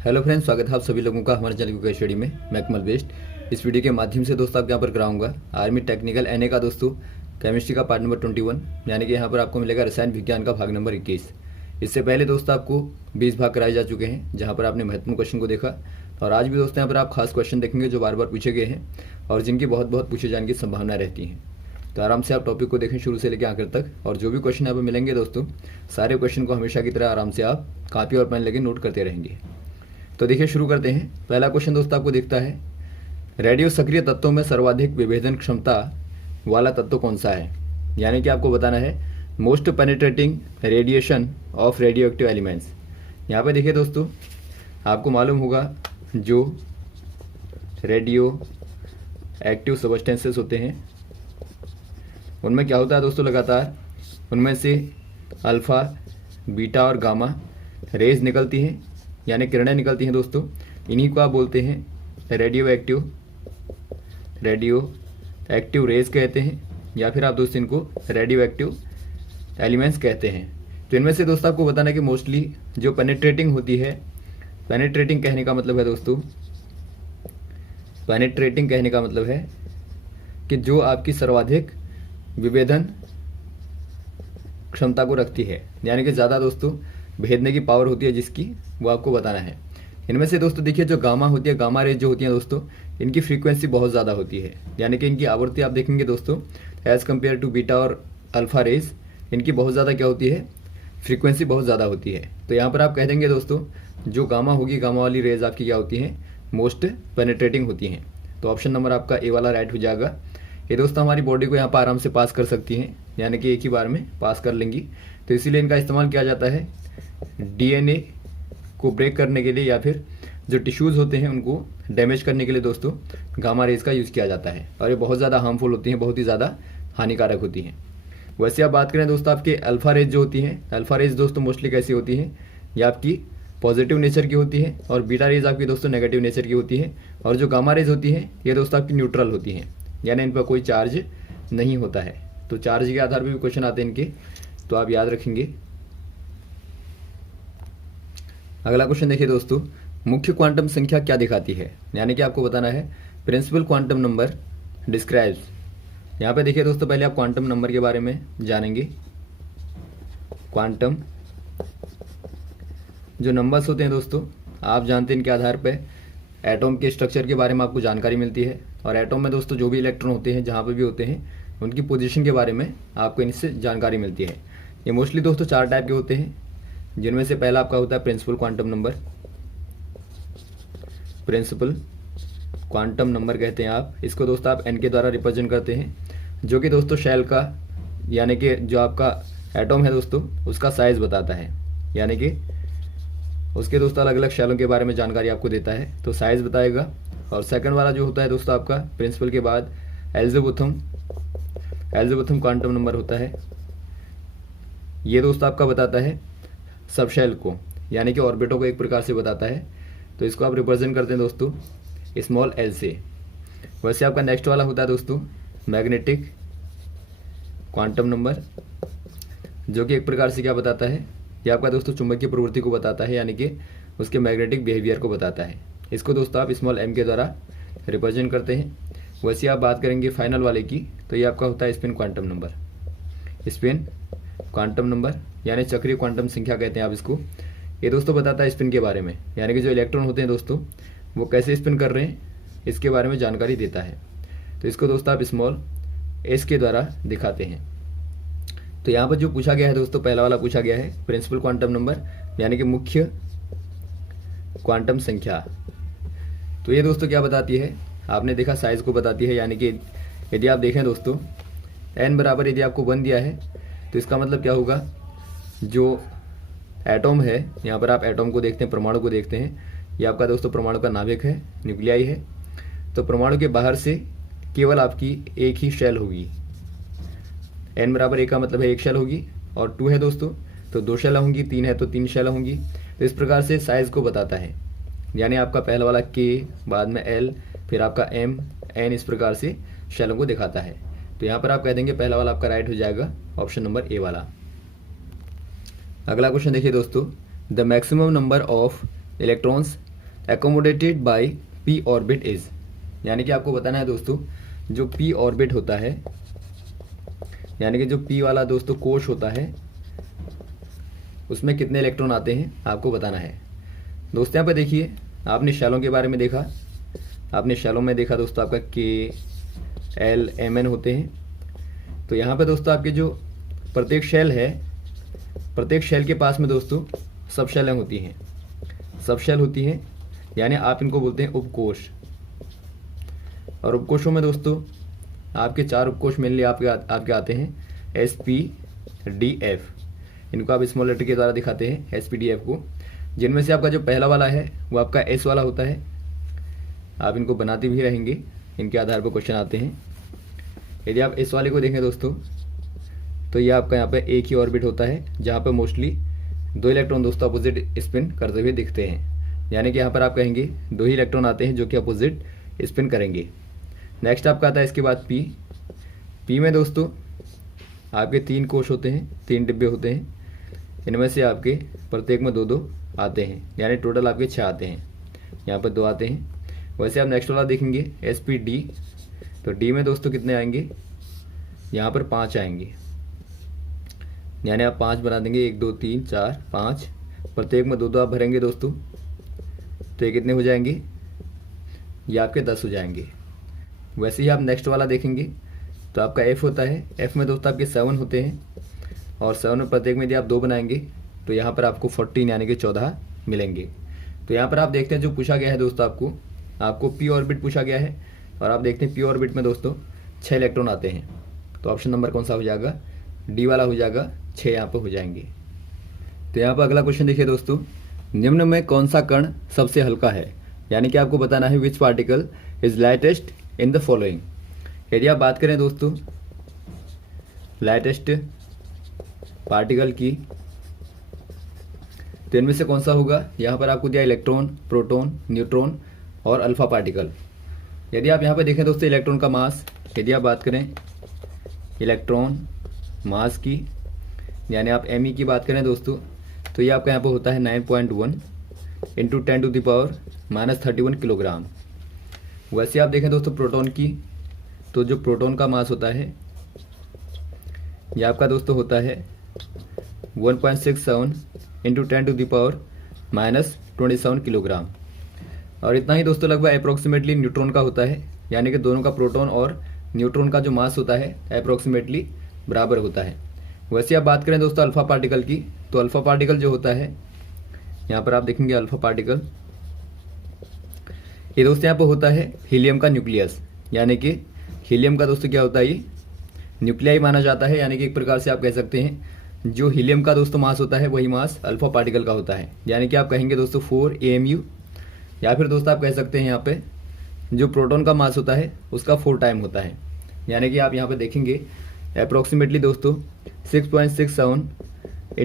Hello friends, स्वागत है आप सभी लोगों का हमारे चैनल की स्टडी में। मैं कमल बेस्ट इस वीडियो के माध्यम से दोस्तों आपके यहाँ पर कराऊंगा आर्मी टेक्निकल एनए का दोस्तों केमिस्ट्री का पार्ट नंबर 21, यानी कि यहाँ पर आपको मिलेगा रसायन विज्ञान का भाग नंबर 21। इससे पहले दोस्तों आपको 20 भाग कराए जा चुके हैं, जहाँ पर आपने महत्वपूर्ण क्वेश्चन को देखा। और आज भी दोस्तों यहाँ पर आप खास क्वेश्चन देखेंगे जो बार बार पूछे गए हैं और जिनकी बहुत पूछे जाने की संभावना रहती है। तो आराम से आप टॉपिक को देखें शुरू से लेकर आखिर तक, और जो भी क्वेश्चन यहाँ पर मिलेंगे दोस्तों, सारे क्वेश्चन को हमेशा की तरह आराम से आप कॉपी और पेन लेकर नोट करते रहेंगे। तो देखिए शुरू करते हैं। पहला क्वेश्चन दोस्तों आपको दिखता है, रेडियो सक्रिय तत्वों में सर्वाधिक विभेदन क्षमता वाला तत्व कौन सा है। यानी कि आपको बताना है most penetrating radiation of radio active elements. यहाँ पे देखिए दोस्तों, आपको मालूम होगा जो रेडियो एक्टिव सब्सटेंसेस होते हैं उनमें क्या होता है दोस्तों, लगातार उनमें से अल्फ़ा, बीटा और गामा रेज निकलती हैं, यानी किरणें निकलती हैं दोस्तों। इन्हीं को आप बोलते हैं रेडियो एक्टिव रेज कहते हैं, या फिर आप दोस्तों इनको रेडियो एक्टिव एलिमेंट्स कहते हैं। तो इनमें से दोस्तों आपको बताना है कि मोस्टली जो पेनिट्रेटिंग होती है, पेनिट्रेटिंग कहने का मतलब है दोस्तों, पेनिट्रेटिंग कहने का मतलब है कि जो आपकी सर्वाधिक विभेदन क्षमता को रखती है, यानी कि ज़्यादा दोस्तों भेदने की पावर होती है जिसकी, वो आपको बताना है। इनमें से दोस्तों देखिए जो गामा होती है, गामा रेज जो होती हैं दोस्तों, इनकी फ्रीक्वेंसी बहुत ज़्यादा होती है, यानी कि इनकी आवृत्ति आप देखेंगे दोस्तों एज़ कम्पेयर टू बीटा और अल्फ़ा रेज, इनकी बहुत ज़्यादा क्या होती है, फ्रीक्वेंसी बहुत ज़्यादा होती है। तो यहाँ पर आप कह देंगे दोस्तों जो गामा होगी, गामा वाली रेज आपकी क्या होती हैं, मोस्ट पेनिट्रेटिंग होती हैं। तो ऑप्शन नंबर आपका ए वाला राइट हो जाएगा। ये दोस्तों हमारी बॉडी को यहाँ पर आराम से पास कर सकती हैं, यानी कि एक ही बार में पास कर लेंगी। तो इसीलिए इनका इस्तेमाल किया जाता है डीएनए को ब्रेक करने के लिए, या फिर जो टिश्यूज़ होते हैं उनको डैमेज करने के लिए दोस्तों गामा रेज का यूज़ किया जाता है। और ये बहुत ज़्यादा हार्मफुल होती हैं, बहुत ही ज़्यादा हानिकारक होती हैं। वैसे आप बात करें दोस्तों आपके अल्फ़ा रेज जो होती हैं, अल्फ़ा रेज दोस्तों मोस्टली कैसी होती हैं, ये आपकी पॉजिटिव नेचर की होती है, और बीटा रेज आपकी दोस्तों नेगेटिव नेचर की होती है। और जो गामा रेज होती हैं ये दोस्तों आपकी न्यूट्रल होती हैं, यानी इन पर कोई चार्ज नहीं होता है। तो चार्ज के आधार पर भी क्वेश्चन आते हैं इनके, तो आप याद रखेंगे। अगला क्वेश्चन देखिए दोस्तों, मुख्य क्वांटम संख्या क्या दिखाती है। यानी कि आपको बताना है प्रिंसिपल क्वांटम नंबर डिस्क्राइब्स। यहाँ पे देखिए दोस्तों, पहले आप क्वांटम नंबर के बारे में जानेंगे। क्वांटम जो नंबर्स होते हैं दोस्तों, आप जानते हैं इनके आधार पे एटॉम के स्ट्रक्चर के बारे में आपको जानकारी मिलती है। और एटॉम में दोस्तों जो भी इलेक्ट्रॉन होते हैं, जहाँ पर भी होते हैं, उनकी पोजीशन के बारे में आपको इनसे जानकारी मिलती है। ये मोस्टली दोस्तों 4 टाइप के होते हैं, जिनमें से पहला आपका होता है principal quantum number. Principal quantum number कहते हैं आप इसको दोस्तों, आप एन के द्वारा रिप्रेजेंट करते हैं, जो कि दोस्तों शेल का, यानी कि जो आपका एटॉम है दोस्तों उसका साइज बताता है, यानी कि उसके दोस्तों अलग अलग शेलों के बारे में जानकारी आपको देता है, तो साइज बताएगा। और सेकंड वाला जो होता है दोस्तों आपका प्रिंसिपल के बाद एल्ज़ेबुथम क्वांटम नंबर होता है। ये दोस्तों आपका बताता है सब शेल को, यानी कि ऑर्बिटों को एक प्रकार से बताता है। तो इसको आप रिप्रेजेंट करते हैं दोस्तों स्मॉल एल से। वैसे आपका नेक्स्ट वाला होता है दोस्तों मैग्नेटिक क्वांटम नंबर, जो कि एक प्रकार से क्या बताता है, ये आपका दोस्तों चुंबकीय प्रवृत्ति को बताता है, यानी कि उसके मैग्नेटिक बिहेवियर को बताता है। इसको दोस्तों आप स्मॉल एम के द्वारा रिप्रेजेंट करते हैं। वैसे आप बात करेंगे फाइनल वाले की, तो ये आपका होता है spin quantum number. Spin quantum number यानी चक्रीय क्वांटम संख्या कहते हैं आप इसको। ये दोस्तों बताता है स्पिन के बारे में, यानी कि जो इलेक्ट्रॉन होते हैं दोस्तों वो कैसे स्पिन कर रहे हैं, इसके बारे में जानकारी देता है। तो इसको दोस्तों आप स्मॉल एस के द्वारा दिखाते हैं। तो यहाँ पर जो पूछा गया है दोस्तों, पहला वाला पूछा गया है प्रिंसिपल क्वांटम नंबर, यानी कि मुख्य क्वांटम संख्या। तो ये दोस्तों क्या बताती है, आपने देखा साइज को बताती है, यानी कि यदि आप देखें दोस्तों n बराबर यदि आपको 1 दिया है, तो इसका मतलब क्या होगा, जो एटॉम है, यहाँ पर आप एटॉम को देखते हैं, परमाणु को देखते हैं, ये आपका दोस्तों परमाणु का नाभिक है, न्यूक्लियाई है। तो परमाणु के बाहर से केवल आपकी एक ही शेल होगी। n बराबर 1 का मतलब है एक शेल होगी, और 2 है दोस्तों तो 2 शेल होंगी, 3 है तो 3 शेल होंगी। तो इस प्रकार से साइज को बताता है, यानी आपका पहला वाला k, बाद में l, फिर आपका m, n, इस प्रकार से शेलों को दिखाता है। तो यहाँ पर आप कह देंगे पहला वाला आपका राइट हो जाएगा, ऑप्शन नंबर ए वाला। अगला क्वेश्चन देखिए दोस्तों, the maximum number of electrons accommodated by P orbit is, यानी कि आपको बताना है दोस्तों जो पी ऑर्बिट होता है, यानी कि जो पी वाला दोस्तों कोश होता है उसमें कितने इलेक्ट्रॉन आते हैं आपको बताना है। दोस्तों यहाँ पे देखिए, आपने शैलों के बारे में देखा, आपने शैलों में देखा दोस्तों आपका KLMN होते हैं। तो यहाँ पे दोस्तों आपके जो प्रत्येक शेल है, प्रत्येक शेल के पास में दोस्तों सब शेलें होती हैं, सब शेल होती हैं, यानी आप इनको बोलते हैं उपकोश। और उपकोशों में दोस्तों आपके 4 उपकोश मेनली आपके आते हैं SPDF, इनको आप स्मॉल लेटर के द्वारा दिखाते हैं SPDF को, जिनमें से आपका जो पहला वाला है वो आपका S वाला होता है। आप इनको बनाते भी रहेंगे, इनके आधार पर क्वेश्चन आते हैं। यदि आप S वाले को देखें दोस्तों तो ये आपका यहाँ पे एक ही ऑर्बिट होता है, जहाँ पे मोस्टली 2 इलेक्ट्रॉन दोस्तों अपोजिट स्पिन करते हुए दिखते हैं, यानी कि यहाँ पर आप कहेंगे 2 ही इलेक्ट्रॉन आते हैं जो कि अपोजिट स्पिन करेंगे। नेक्स्ट आपका आता है इसके बाद P में दोस्तों आपके 3 कोश होते हैं, 3 डिब्बे होते हैं, इनमें से आपके प्रत्येक में 2-2 आते हैं, यानी टोटल आपके 6 आते हैं, यहाँ पर 2 आते हैं। वैसे आप नेक्स्ट वाला देखेंगे SPD, तो D में दोस्तों कितने आएंगे, यहाँ पर 5 आएंगे, यानी आप 5 बना देंगे, 1 2 3 4 5, प्रत्येक में 2-2 आप भरेंगे दोस्तों, तो ये कितने हो जाएंगे, ये आपके 10 हो जाएंगे। वैसे ही आप नेक्स्ट वाला देखेंगे तो आपका F होता है, F में दोस्तों आपके 7 होते हैं, और 7 में प्रत्येक में यदि आप 2 बनाएंगे तो यहाँ पर आपको 14 यानी कि 14 मिलेंगे। तो यहाँ पर आप देखते हैं जो पूछा गया है दोस्तों आपको पी ऑर्बिट पूछा गया है, और आप देखते हैं पी ऑर्बिट में दोस्तों 6 इलेक्ट्रॉन आते हैं। तो ऑप्शन नंबर कौन सा हो जाएगा, डी वाला हो जाएगा, 6 यहाँ पर हो जाएंगे। तो यहाँ पर अगला क्वेश्चन देखिए दोस्तों, निम्न में कौन सा कण सबसे हल्का है, यानी कि आपको बताना है which particle is lightest in the following. यदि आप बात करें दोस्तों लाइटेस्ट पार्टिकल की, तो इनमें से कौन सा होगा, यहाँ पर आपको दिया इलेक्ट्रॉन, प्रोटॉन, न्यूट्रॉन और अल्फा पार्टिकल। यदि आप यहाँ पर देखें दोस्तों इलेक्ट्रॉन का मास, यदि आप बात करें इलेक्ट्रॉन मास की, यानी आप Me की बात करें दोस्तों, तो ये आपका यहाँ पर होता है 9.1 × 10⁻³ किलोग्राम। वैसे आप देखें दोस्तों प्रोटॉन की, तो जो प्रोटॉन का मास होता है ये आपका दोस्तों होता है 1.67 × 10⁻27 किलोग्राम। और इतना ही दोस्तों लगभग अप्रोक्सीमेटली न्यूट्रॉन का होता है, यानी कि दोनों का प्रोटॉन और न्यूट्रॉन का जो मास होता है अप्रोक्सीमेटली बराबर होता है। वैसे आप बात करें दोस्तों अल्फा पार्टिकल की, तो अल्फा पार्टिकल जो होता है, यहाँ पर आप देखेंगे अल्फा पार्टिकल, ये दोस्तों यहाँ पर होता है हीलियम का न्यूक्लियस, यानी कि हीलियम का दोस्तों क्या होता है, ये न्यूक्लियाई माना जाता है, यानी कि एक प्रकार से आप कह सकते हैं जो हीलियम का दोस्तों मास होता है वही मास अल्फा पार्टिकल का होता है, यानी कि आप कहेंगे दोस्तों 4 AMU, या फिर दोस्तों आप कह सकते हैं यहाँ पे जो प्रोटॉन का मास होता है उसका 4 टाइम होता है, यानी कि आप यहाँ पे देखेंगे अप्रोक्सीमेटली दोस्तों 6.67 ×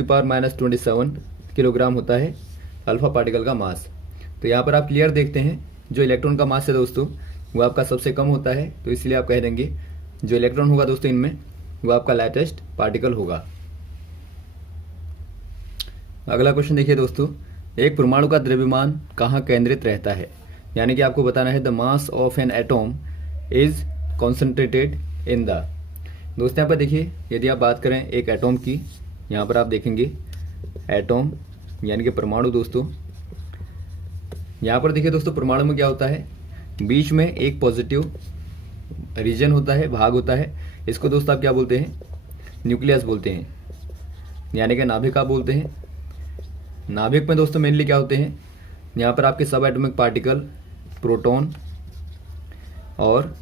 10⁻27 किलोग्राम होता है अल्फा पार्टिकल का मास। तो यहाँ पर आप क्लियर देखते हैं जो इलेक्ट्रॉन का मास है दोस्तों वो आपका सबसे कम होता है, तो इसलिए आप कह देंगे जो इलेक्ट्रॉन होगा दोस्तों इनमें वो आपका लाइटेस्ट पार्टिकल होगा। अगला क्वेश्चन देखिए दोस्तों, एक परमाणु का द्रव्यमान कहाँ केंद्रित रहता है, यानी कि आपको बताना है the mass of an atom is concentrated in the. दोस्तों यहाँ पर देखिए यदि आप बात करें एक एटॉम की, यहाँ पर आप देखेंगे एटॉम यानी कि परमाणु दोस्तों, यहाँ पर देखिए दोस्तों परमाणु में क्या होता है, बीच में एक पॉजिटिव रीजन होता है, भाग होता है, इसको दोस्तों आप क्या बोलते हैं, न्यूक्लियस बोलते हैं, यानी कि नाभिक आप बोलते हैं। नाभिक में दोस्तों मेनली क्या होते हैं, यहाँ पर आपके सब एटॉमिक पार्टिकल प्रोटॉन और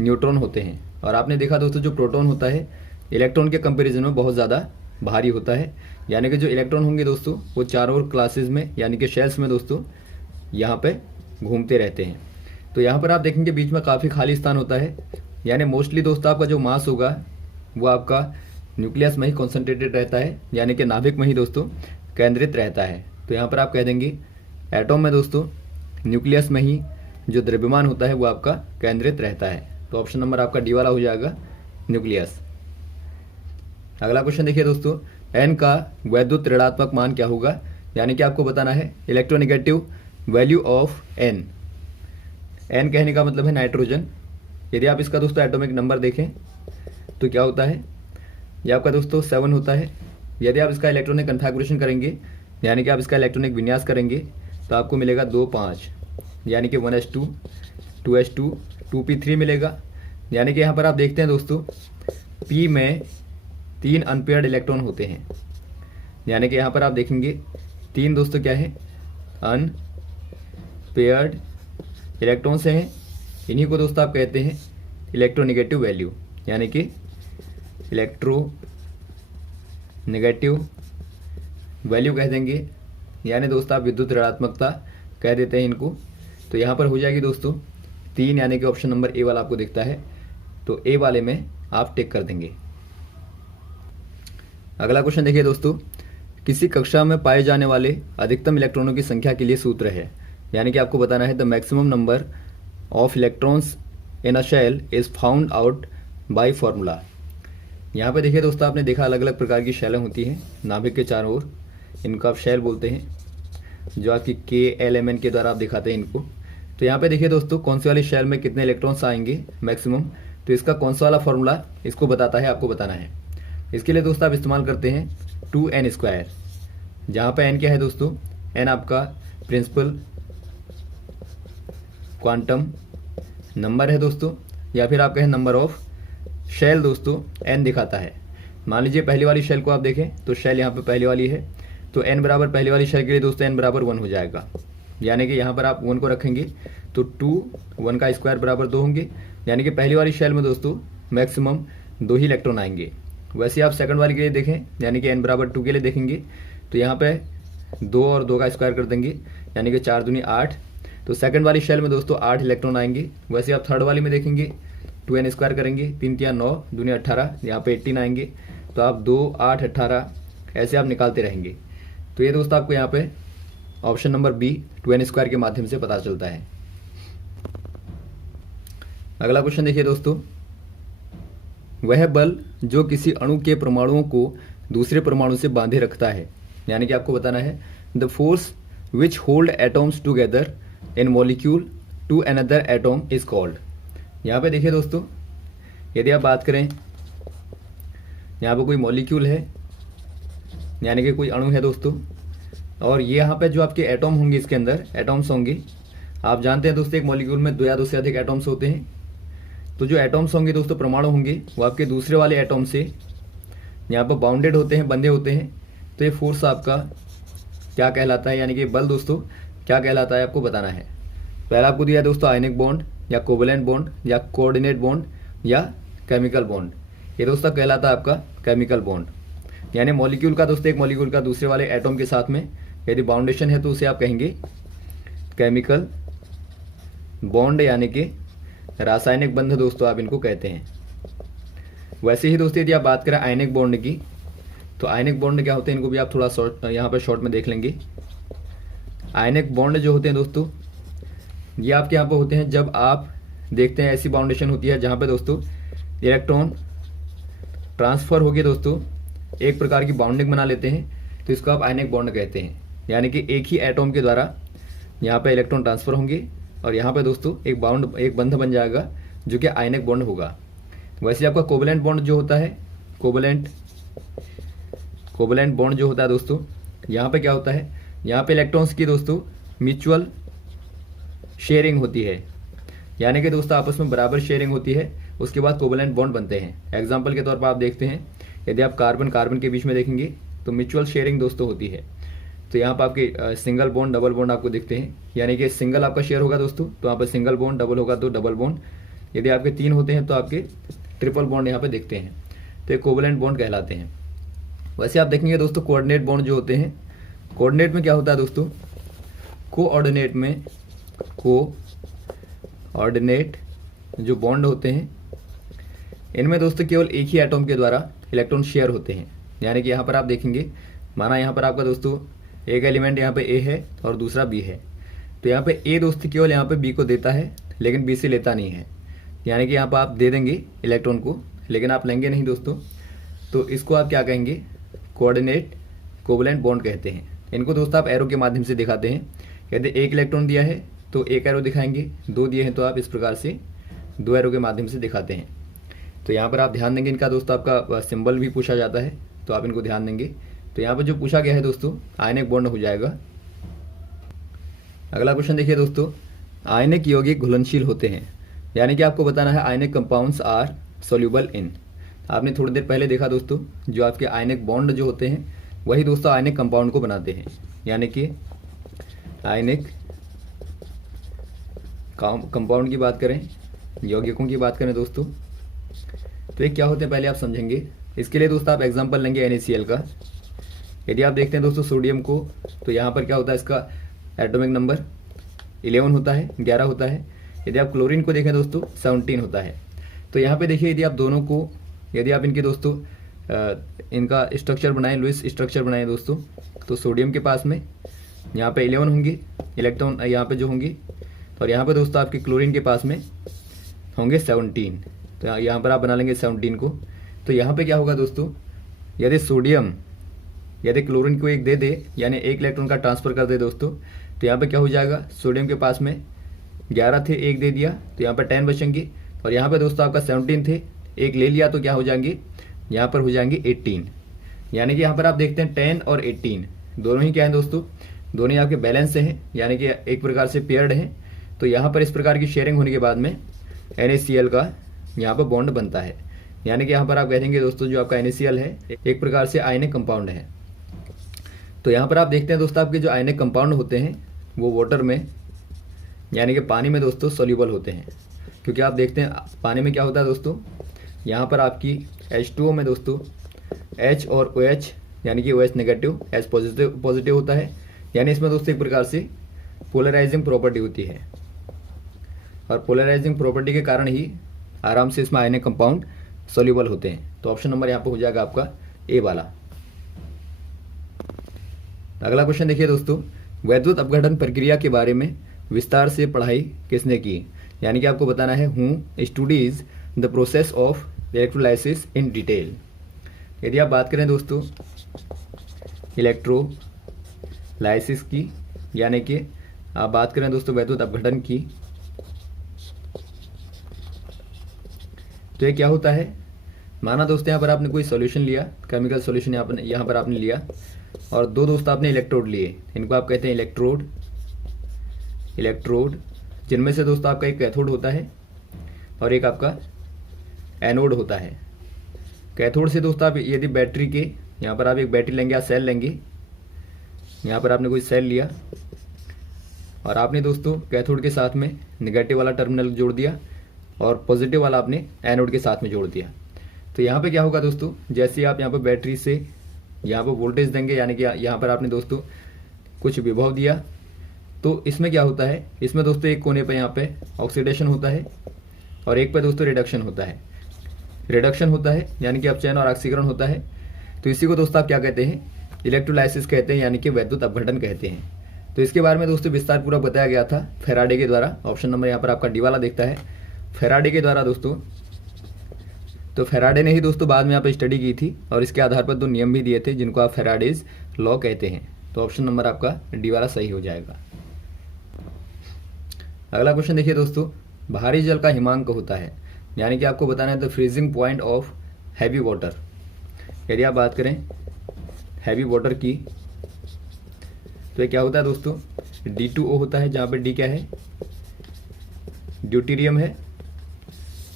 न्यूट्रॉन होते हैं। और आपने देखा दोस्तों जो प्रोटॉन होता है इलेक्ट्रॉन के कंपैरिजन में बहुत ज़्यादा भारी होता है, यानी कि जो इलेक्ट्रॉन होंगे दोस्तों वो चारों ओर क्लासेस में यानी कि शेल्स में दोस्तों यहाँ पे घूमते रहते हैं। तो यहाँ पर आप देखेंगे बीच में काफ़ी खाली स्थान होता है, यानी मोस्टली दोस्तों आपका जो मास होगा वो आपका न्यूक्लियस में ही कॉन्सेंट्रेटेड रहता है, यानी कि नाभिक में ही दोस्तों केंद्रित रहता है। तो यहाँ पर आप कह देंगे एटॉम में दोस्तों न्यूक्लियस में ही जो द्रव्यमान होता है वो आपका केंद्रित रहता है। तो ऑप्शन नंबर आपका डी वाला हो जाएगा, न्यूक्लियस। अगला क्वेश्चन देखिए दोस्तों, एन का वैद्युत ऋणात्मक मान क्या होगा, यानी कि आपको बताना है electronegative value of N. N कहने का मतलब है नाइट्रोजन। यदि आप इसका दोस्तों एटॉमिक नंबर देखें तो क्या होता है, ये आपका दोस्तों 7 होता है। यदि आप इसका इलेक्ट्रॉनिक कन्फिगरेशन करेंगे, यानी कि आप इसका इलेक्ट्रॉनिक विन्यास करेंगे, तो आपको मिलेगा 2 5, यानी कि 1s2 2s2 2p3 मिलेगा। यानी कि यहाँ पर आप देखते हैं दोस्तों p में 3 अनपेयर्ड इलेक्ट्रॉन होते हैं। यानी कि यहाँ पर आप देखेंगे 3 दोस्तों क्या है, अनपेयर्ड इलेक्ट्रॉन्स हैं। इन्हीं को दोस्तों आप कहते हैं इलेक्ट्रोनेगेटिव वैल्यू, यानी कि इलेक्ट्रोनेगेटिव वैल्यू कह देंगे, यानी दोस्तों आप विद्युत ऋणात्मकता कह देते हैं इनको। तो यहाँ पर हो जाएगी दोस्तों 3, यानी कि ऑप्शन नंबर ए वाला आपको दिखता है, तो ए वाले में आप टिक कर देंगे। अगला क्वेश्चन देखिए दोस्तों, किसी कक्षा में पाए जाने वाले अधिकतम इलेक्ट्रॉनों की संख्या के लिए सूत्र है, यानी कि आपको बताना है the maximum number of electrons in a shell is found out by formula. यहाँ पे देखिए दोस्तों, आपने देखा अलग अलग प्रकार की शैलें होती हैं नाभिक के चारों ओर, इनको आप शैल बोलते हैं, जो आपकी KLMN के द्वारा आप दिखाते हैं इनको। तो यहाँ पे देखिए दोस्तों, कौन सी वाली शैल में कितने इलेक्ट्रॉन्स आएंगे मैक्सिमम, तो इसका कौन सा वाला फॉर्मूला इसको बताता है, आपको बताना है। इसके लिए दोस्तों आप इस्तेमाल करते हैं 2n², जहाँ पे n क्या है दोस्तों, n आपका प्रिंसिपल क्वांटम नंबर है दोस्तों, या फिर आप कहें नंबर ऑफ शेल दोस्तों n दिखाता है। मान लीजिए पहली वाली शेल को आप देखें तो शेल यहाँ पे पहली वाली है, तो n बराबर पहली वाली शेल के लिए दोस्तों n बराबर 1 हो जाएगा। यानी कि यहाँ पर आप 1 को रखेंगे तो 2 1 का स्क्वायर बराबर 2 होंगे, यानी कि पहली वाली शेल में दोस्तों मैक्सिमम 2 ही इलेक्ट्रॉन आएंगे। वैसे आप सेकंड वाली के लिए देखें, यानी कि n बराबर 2 के लिए देखेंगे तो यहाँ पे 2 और 2 का स्क्वायर कर देंगे, यानी कि 4 दूनी 8, तो सेकंड वाली शेल में दोस्तों 8 इलेक्ट्रॉन आएंगे। वैसे आप थर्ड वाली में देखेंगे 2n² करेंगे, 3 3 9 दूनी 18, यहाँ पे 18 आएंगे, तो आप 2 8 18 ऐसे आप निकालते रहेंगे। तो ये दोस्तों आपको यहाँ पे ऑप्शन नंबर बी 2n² के माध्यम से पता चलता है। अगला क्वेश्चन देखिए दोस्तों, वह बल जो किसी अणु के परमाणुओं को दूसरे परमाणु से बांधे रखता है, यानी कि आपको बताना है the force which hold atoms together in molecule to another atom is called. यहाँ पे देखिए दोस्तों, यदि आप बात करें, यहाँ पे कोई मॉलिक्यूल है, यानी कि कोई अणु है दोस्तों, और ये यहाँ पे जो आपके एटॉम होंगे, इसके अंदर एटॉम्स होंगे। आप जानते हैं दोस्तों एक मॉलिक्यूल में 2 या 2 से अधिक एटॉम्स होते हैं। तो जो एटॉम्स होंगे दोस्तों, परमाणु होंगे, वो आपके दूसरे वाले एटॉम से यहाँ पर बाउंडेड होते हैं, बंधे होते हैं। तो ये फोर्स आपका क्या कहलाता है, यानी कि बल दोस्तों क्या कहलाता है, आपको बताना है। पहला आपको दिया दोस्तों आयनिक बॉन्ड या कोवेलेंट बॉन्ड या कोऑर्डिनेट बॉन्ड या केमिकल बॉन्ड। ये दोस्तों कहलाता है आपका केमिकल बॉन्ड, यानी मॉलिक्यूल का दोस्तों एक मॉलिक्यूल का दूसरे वाले एटॉम के साथ में यदि बाउंडेशन है तो उसे आप कहेंगे केमिकल बॉन्ड, यानी कि रासायनिक बंध दोस्तों आप इनको कहते हैं। वैसे ही दोस्तों यदि आप बात करें आयनिक बॉन्ड की, तो आयनिक बॉन्ड क्या होते हैं, इनको भी आप थोड़ा यहाँ पर शॉर्ट में देख लेंगे। आयनिक बॉन्ड जो होते हैं दोस्तों, ये आपके यहाँ पर होते हैं जब आप देखते हैं ऐसी बाउंडेशन होती है जहाँ पे दोस्तों इलेक्ट्रॉन ट्रांसफर होकर दोस्तों एक प्रकार की बाउंडिंग बना लेते हैं, तो इसको आप आयनिक बॉन्ड कहते हैं। यानी कि एक ही एटॉम के द्वारा यहाँ पे इलेक्ट्रॉन ट्रांसफर होंगे और यहाँ पे दोस्तों एक बंध बन जाएगा जो कि आयनिक बॉन्ड होगा। वैसे आपका कोवेलेंट बॉन्ड जो होता है, कोवेलेंट बॉन्ड जो होता है दोस्तों, यहाँ पे क्या होता है, यहाँ पे इलेक्ट्रॉन्स की दोस्तों म्यूचुअल शेयरिंग होती है, यानी कि दोस्तों आपस में बराबर शेयरिंग होती है, उसके बाद कोवेलेंट बॉन्ड बनते हैं। एग्जांपल के तौर पर आप देखते हैं, यदि आप कार्बन के बीच में देखेंगे तो म्यूचुअल शेयरिंग दोस्तों होती है। तो यहाँ पर आपके सिंगल बॉन्ड डबल बॉन्ड आपको दिखते हैं, यानी कि सिंगल आपका शेयर होगा दोस्तों तो यहाँ पर सिंगल बॉन्ड, डबल होगा तो डबल बॉन्ड। यदि आपके 3 होते हैं तो आपके ट्रिपल बॉन्ड यहाँ पे दिखते हैं, तो ये कोवेलेंट बॉन्ड कहलाते हैं। वैसे आप देखेंगे दोस्तों कोऑर्डिनेट बॉन्ड जो होते हैं, कोऑर्डिनेट में क्या होता है दोस्तों, कोऑर्डिनेट जो बॉन्ड होते हैं, इनमें दोस्तों केवल एक ही एटॉम के द्वारा इलेक्ट्रॉन शेयर होते हैं। यानी कि यहाँ पर आप देखेंगे, माना यहाँ पर आपका दोस्तों एक एलिमेंट यहाँ पे ए है और दूसरा बी है, तो यहाँ पे ए दोस्तों केवल यहाँ पे बी को देता है लेकिन बी से लेता नहीं है। यानी कि यहाँ पर आप दे देंगे इलेक्ट्रॉन को लेकिन आप लेंगे नहीं दोस्तों, तो इसको आप क्या कहेंगे, कोऑर्डिनेट कोवेलेंट बॉन्ड कहते हैं। इनको दोस्तों आप एरो के माध्यम से दिखाते हैं, यदि एक इलेक्ट्रॉन दिया है तो एक एरो दिखाएंगे, 2 दिए हैं तो आप इस प्रकार से 2 एरो के माध्यम से दिखाते हैं। तो यहाँ पर आप ध्यान देंगे इनका दोस्तों आपका सिंबल भी पूछा जाता है, तो आप इनको ध्यान देंगे। तो यहाँ पर जो पूछा गया है दोस्तों आयनिक बॉन्ड हो जाएगा। अगला क्वेश्चन देखिए दोस्तों, आयनिक यौगिक घुलनशील होते हैं, यानी कि आपको बताना है ionic compounds are soluble in. आपने थोड़ी देर पहले देखा दोस्तों, जो आपके आयनिक बॉन्ड जो होते हैं वही दोस्तों आयनिक कंपाउंड को बनाते हैं, यानी कि आयनिक कंपाउंड की बात करें, यौगिकों की बात करें दोस्तों, तो ये क्या होते हैं पहले आप समझेंगे। इसके लिए दोस्तों आप एग्जांपल लेंगे NaCl का। यदि आप देखते हैं दोस्तों सोडियम को, तो यहाँ पर क्या होता है, इसका एटॉमिक नंबर 11 होता है, 11 होता है। यदि आप क्लोरीन को देखें दोस्तों 17 होता है। तो यहाँ पे देखिए यदि आप दोनों को, यदि आप इनके दोस्तों इनका स्ट्रक्चर बनाएं, लुईस स्ट्रक्चर बनाएं दोस्तों, तो सोडियम के पास में यहाँ पे 11 होंगे इलेक्ट्रॉन यहाँ पे जो होंगे, और यहाँ पे दोस्तों आपके क्लोरीन के पास में होंगे 17। तो यहाँ पर आप बना लेंगे 17 को। तो यहाँ पे क्या होगा दोस्तों, यदि सोडियम यदि क्लोरीन को एक दे दे, यानी एक इलेक्ट्रॉन का ट्रांसफर कर दे दोस्तों, तो यहाँ पे क्या हो जाएगा, सोडियम के पास में 11 थे, एक दे दिया तो यहाँ पर 10 बचेंगे, और यहाँ पे दोस्तों आपका 17 थे, एक ले लिया तो क्या हो जाएंगे, यहाँ पर हो जाएंगे 18। यानी कि यहाँ पर आप देखते हैं 10 और 18 दोनों ही क्या है दोस्तों, दोनों ही आपके बैलेंस से हैं, यानी कि एक प्रकार से पेयर्ड हैं। तो यहाँ पर इस प्रकार की शेयरिंग होने के बाद में NaCl का यहाँ पर बॉन्ड बनता है। यानी कि यहाँ पर आप कह देंगे दोस्तों जो आपका NaCl है एक प्रकार से आयनिक कंपाउंड है। तो यहाँ पर आप देखते हैं दोस्तों आपके जो आयनिक कंपाउंड होते हैं वो वाटर में, यानी कि पानी में दोस्तों सोल्यूबल होते हैं। क्योंकि आप देखते हैं पानी में क्या होता है दोस्तों, यहाँ पर आपकी H2O में दोस्तों H और OH, यानी कि OH नेगेटिव, H पॉजिटिव होता है। यानी इसमें दोस्तों एक प्रकार से पोलराइजिंग प्रॉपर्टी होती है, और पोलराइजिंग प्रॉपर्टी के कारण ही आराम से इसमें आयनिक कंपाउंड सोल्यूबल होते हैं। तो ऑप्शन नंबर यहाँ पर हो जाएगा आपका A वाला। अगला क्वेश्चन देखिए दोस्तों, वैद्युत अपघटन प्रक्रिया के बारे में विस्तार से पढ़ाई किसने की, यानी कि आपको बताना है who studies the process of electrolysis in detail. यदि आप बात करें दोस्तों इलेक्ट्रोलाइसिस की, यानी कि आप बात करें दोस्तों वैद्युत अपघटन की, तो ये क्या होता है, माना दोस्तों यहाँ पर आपने कोई सॉल्यूशन लिया, केमिकल सॉल्यूशन यहाँ पर आपने लिया, और दो दोस्तों आपने इलेक्ट्रोड लिए, इनको आप कहते हैं इलेक्ट्रोड, जिनमें से दोस्तों आपका एक कैथोड होता है और एक आपका एनोड होता है। कैथोड से दोस्तों आप यदि बैटरी के, यहाँ पर आप एक बैटरी लेंगे या सेल लेंगे, यहाँ पर आपने कोई सेल लिया और आपने दोस्तों कैथोड के साथ में नेगेटिव वाला टर्मिनल जोड़ दिया और पॉजिटिव वाला आपने एनोड के साथ में जोड़ दिया। तो यहाँ पे क्या होगा दोस्तों, जैसे आप यहाँ पर बैटरी से यहाँ पर वोल्टेज देंगे, यानी कि यहाँ पर आपने दोस्तों कुछ विभव दिया, तो इसमें क्या होता है, इसमें दोस्तों एक कोने पे यहाँ पे ऑक्सीडेशन होता है और एक पे दोस्तों रिडक्शन होता है, यानी कि अपचयन और ऑक्सीकरण होता है। तो इसी को दोस्तों आप क्या कहते हैं, इलेक्ट्रोलाइसिस कहते हैं, यानी कि वैद्युत अपघटन कहते हैं। तो इसके बारे में दोस्तों विस्तार पूरा बताया गया था फैराडे के द्वारा। ऑप्शन नंबर यहाँ पर आपका डी वाला दिखता है, फैराडे के द्वारा दोस्तों। तो फैराडे ने ही दोस्तों बाद में यहाँ पर स्टडी की थी और इसके आधार पर 2 नियम भी दिए थे जिनको आप फैराडेज लॉ कहते हैं। तो ऑप्शन नंबर आपका डी वाला सही हो जाएगा। अगला क्वेश्चन देखिए दोस्तों, भारी जल का हिमांक होता है, यानी कि आपको बताना है the freezing point of heavy water. यदि आप बात करें हैवी वाटर की, तो ये क्या होता है दोस्तों, D2O होता है, जहाँ पे D क्या है, ड्यूटेरियम है,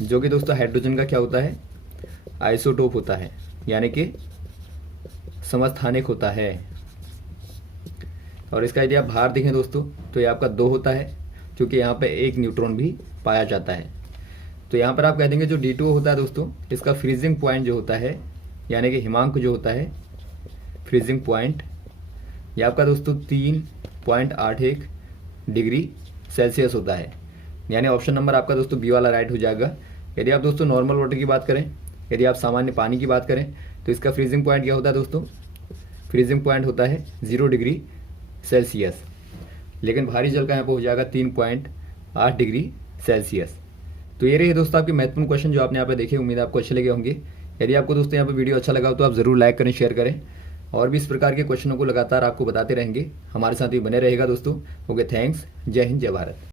जो कि दोस्तों हाइड्रोजन का क्या होता है, आइसोटोप होता है, यानी कि समस्थानिक होता है। और इसका यदि आप भार देखें दोस्तों, तो ये आपका 2 होता है, क्योंकि यहाँ पे 1 न्यूट्रॉन भी पाया जाता है। तो यहाँ पर आप कह देंगे जो D2O होता है दोस्तों, इसका फ्रीजिंग पॉइंट जो होता है, यानी कि हिमांक जो होता है, फ्रीजिंग पॉइंट, ये आपका दोस्तों 3.81 डिग्री सेल्सियस होता है। यानी ऑप्शन नंबर आपका दोस्तों बी वाला राइट हो जाएगा। यदि आप दोस्तों नॉर्मल वाटर की बात करें, यदि आप सामान्य पानी की बात करें, तो इसका फ्रीजिंग पॉइंट क्या होता है दोस्तों, फ्रीजिंग पॉइंट होता है 0 डिग्री सेल्सियस। लेकिन भारी जल का यहाँ पर हो जाएगा 3.8 डिग्री सेल्सियस। तो ये रही दोस्तों आपके महत्वपूर्ण क्वेश्चन जो आपने यहाँ पे देखे। उम्मीद आपको अच्छे लगे होंगे। यदि आपको दोस्तों यहाँ पे वीडियो अच्छा लगा हो तो आप ज़रूर लाइक करें, शेयर करें और भी इस प्रकार के क्वेश्चनों को लगातार आपको बताते रहेंगे। हमारे साथ भी बने रहेगा दोस्तों। Okay, thanks. जय हिंद, जय भारत।